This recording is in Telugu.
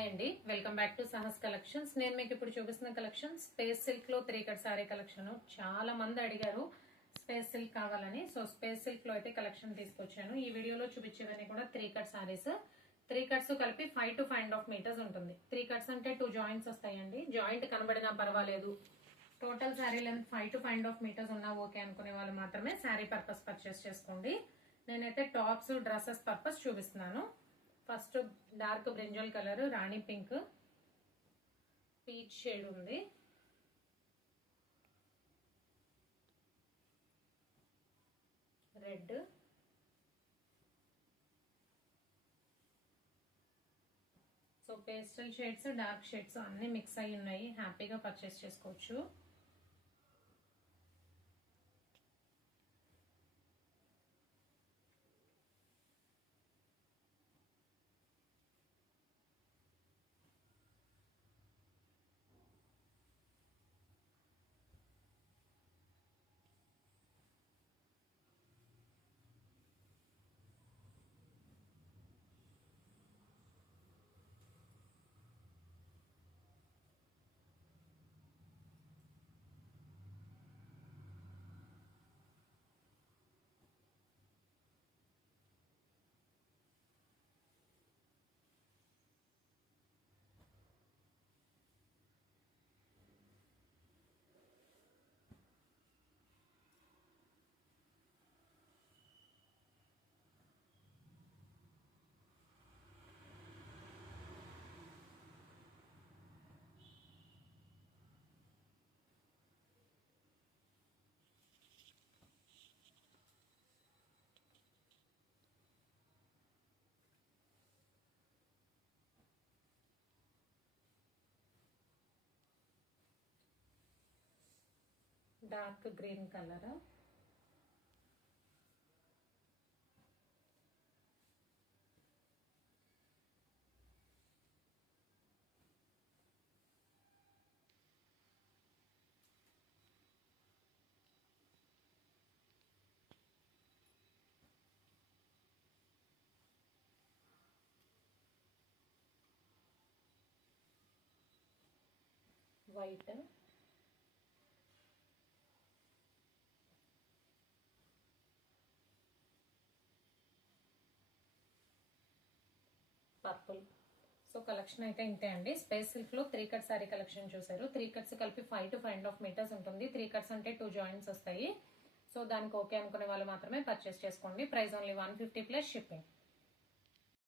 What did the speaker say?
హాయ్ అండి, welcome back to Sahas collections. నేను మీకు ఇప్పుడు చూపిస్తున్న కలెక్షన్ స్పేస్ సిల్క్ లో 3 కట్ సారీ కలెక్షన్. చాలా మంది అడిగారు స్పేస్ సిల్క్ కావాలని. సో స్పేస్ సిల్క్ లో అయితే కలెక్షన్ తీసుకొచ్చాను. ఈ వీడియోలో చూపించేవన్నీ కూడా 3 కట్ సారీస్. 3 కట్స్ కలిపి 5 to 5.5 మీటర్స్ ఉంటుంది. 3 కట్స్ అంటే 2 జాయింట్స్ వస్తాయండి. జాయింట్ కనబడినా పర్వాలేదు, total sari length 5 to 5.5 metres ఉన్నా ఓకే అనుకునే వాళ్ళు మాత్రమే శారీ పర్పస్ పర్చేస్ చేసుకోండి. నేనైతే టాప్స్ డ్రెస్సెస్ పర్పస్ చూపిస్తున్నాను. First dark brinjal colour, rani pink, peach shade ఉంది, red, so pastel shades, dark shades అన్ని మిక్స్ అయి ఉన్నాయి. హ్యాపీగా పర్చేస్ చేసుకోవచ్చు. Dark green colour, white, purple. So collection అయితే ఇంతే అండి. స్పేస్ సిల్క్ లో 3 కట్ సారీ కలెక్షన్ చూసారు. 3 కట్స్ కలిపి 5 to 5.5 మీటర్స్ ఉంటుంది. 3 కట్స్ అంటే 2 జాయింట్స్ వస్తాయి. సో దానికి ఓకే అనుకునే వాళ్ళు మాత్రమే పర్చేస్ చేసుకోండి. Price only 150 plus shipping.